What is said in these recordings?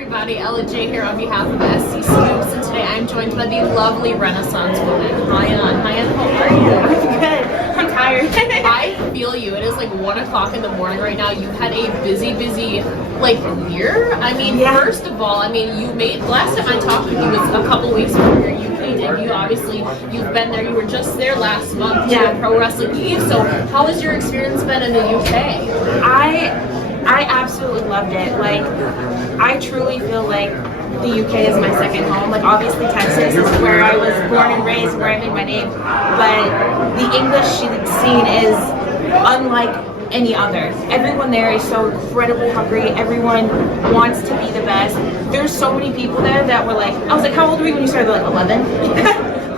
everybody, Ella J here on behalf of SEScoops, and today I'm joined by the lovely Renaissance woman, Hyan. Hyan, how are you? I'm good. I'm tired. I feel you. It is like 1 o'clock in the morning right now. You've had a busy year. I mean, First of all, you made, last time I talked with you was a couple weeks before your UK debut. Obviously, you've been there. You were just there last month to Pro Wrestling Eve. So how has your experience been in the UK? I absolutely loved it. Like, I truly feel like the UK is my second home. Like, obviously Texas is where I was born and raised, where I made my name. But the English scene is unlike any other. Everyone there is so incredibly hungry. Everyone wants to be the best. There's so many people there that were like, I was like, how old were you when you started? Like 11?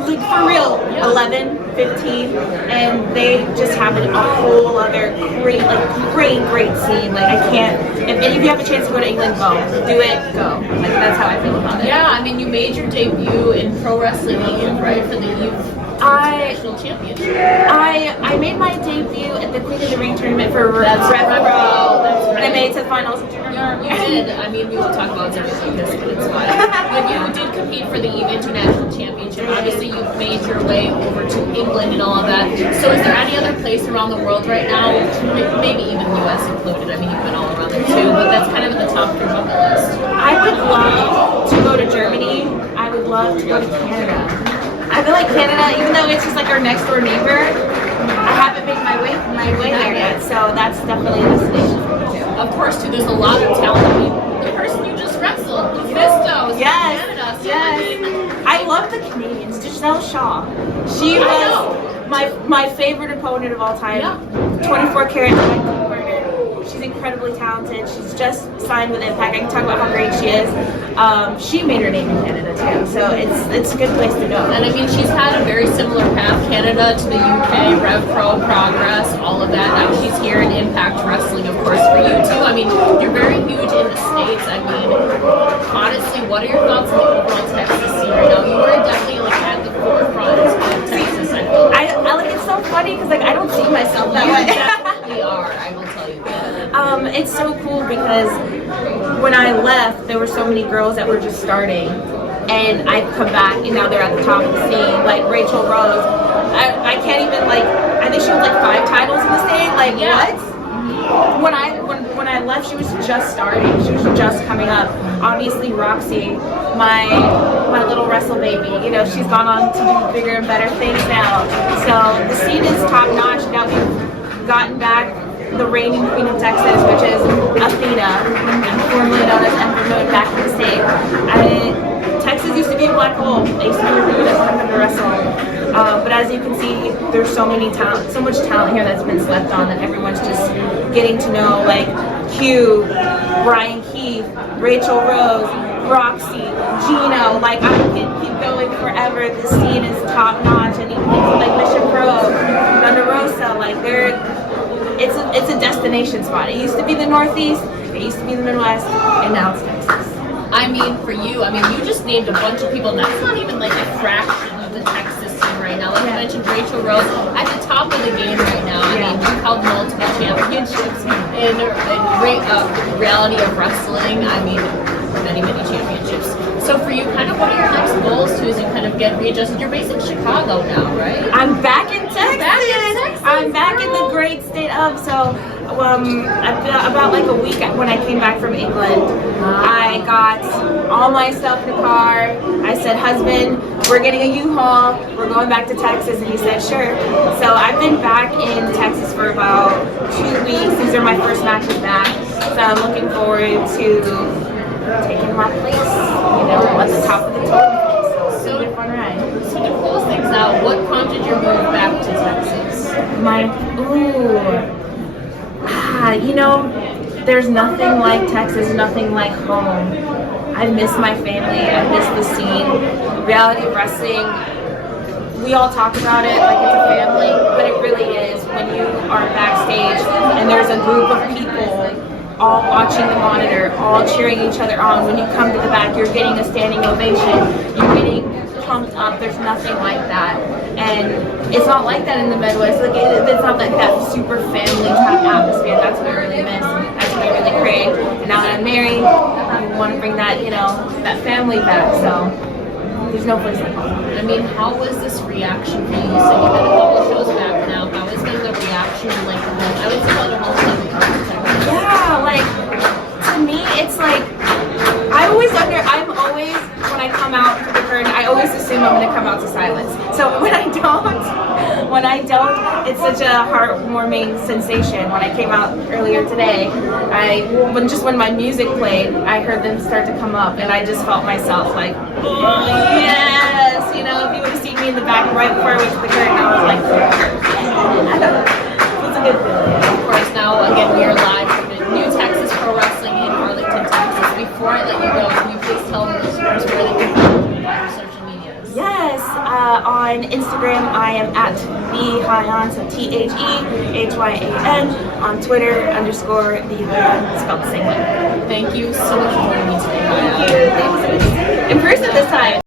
Like, for real, 11, 15, and they just have a whole other great scene. Like, I can't, if any of you have a chance to go to England, go. Do it, go. Like, that's how I feel about it. Yeah, you made your debut in Pro Wrestling Eve, right, for the Eve National Championship. I made my debut at the Queen of the Ring tournament for Rev Pro. That's right. And I made it to the finals. You did. We won't talk about everything because it's fine. But you did compete for the Eve International Championship. Obviously, you've made your way over to England and all of that. So is there any other place around the world right now, maybe even the US included? You've been all around there too, but that's kind of at the top of your bucket list. I would love to go to Germany. I would love to go to Canada. I feel like Canada, even though it's just like our next door neighbor, I haven't made my way there yet. So that's definitely a destination for me too. Of course, too, there's a lot of talent. The person you just wrestled, Fisto, yes, Canada. So yes. I love the Canadians. Giselle Shaw. She was my favorite opponent of all time. Yeah. 24 karat partner. She's incredibly talented. She's just signed with Impact. I can talk about how great she is. She made her name in Canada too, so it's a good place to go. And she's had a very similar path, Canada to the UK, Rev Pro, Progress, all of that. Now she's here in Impact Wrestling, of course, for you too. You're very huge in the States. Honestly, what are your thoughts on the overall Texas scene right now? You are definitely at the forefront of Texas. It's so funny because I don't see myself that way. You definitely are. I will tell you that. It's so cool because when I left, there were so many girls that were just starting, and I come back and now they're at the top of the scene. Like Rachel Rose, I can't even I think she was 5 titles in the state. What? When I left, she was just starting. She was just coming up. Obviously, Roxy, my little wrestle baby. She's gone on to do bigger and better things now. So the scene is top notch. Now we've gotten back the reigning queen of Texas, which is Athena, formerly known as Ember Moon, back in the state. Texas used to be a black hole. They used to be recruited as come to wrestle. But as you can see, there's so much talent here that's been slept on that everyone's just getting to know, like Q, Brian Keith, Rachel Rose, Roxy, Gino. I can keep going forever. The scene is top notch, and even like Mission Pro, Thunder Rosa, it's a destination spot. It used to be the Northeast, it used to be the Midwest, and now it's Texas. For you, you just named a bunch of people. That's not even a fraction of the Texas scene right now. Like you mentioned, Rachel Rose at the top of the game right now. You held multiple championships in reality of wrestling. Many championships. So for you, what are your next goals too as you get readjusted? You're based in Chicago now, right? I'm back in Texas. I'm back in the great state of, about a week when I came back from England, I got all my stuff in the car. I said, husband, we're getting a U-Haul. We're going back to Texas. And he said, sure. So I've been back in Texas for about 2 weeks. These are my first matches back. So I'm looking forward to taking my place, at the top of the totem. So it's a fun ride. So to close things out, what prompted your move back to Texas? There's nothing like Texas, nothing like home. I miss my family, I miss the scene. Reality wrestling, we all talk about it like it's a family, but it really is when you are backstage and there's a group of people all watching the monitor, all cheering each other on. When you come to the back, you're getting a standing ovation. You're getting pumped up. There's nothing like that. And it's not like that in the Midwest. It's not like that super family type atmosphere. That's what I really miss. That's what I really crave. And now that I'm married, want to bring that, you know, that family back. So there's no place like home. I mean, how was this reaction for you? So you've had a couple shows back now. How is getting the reaction in like the whole, I would say the whole architect? Yeah, like to me, it's like when I come out to the curtain, I always assume I'm gonna come out to silence. So when I don't, it's such a heartwarming sensation. When I came out earlier today, when my music played, I heard them start to come up, and I just felt myself like, oh yes, you know, if you would have seen me in the back right before I went to the curtain, I was like, it was a good feeling. Of course, now again we are live from the New Texas Pro Wrestling in Arlington, Texas. Before I let you go, can you please tell the listeners where they can follow you on your social medias? Yes, on Instagram I am at the Hyan, so TheHyan. On Twitter _ the Hyan, spelled the same way. Thank you so much for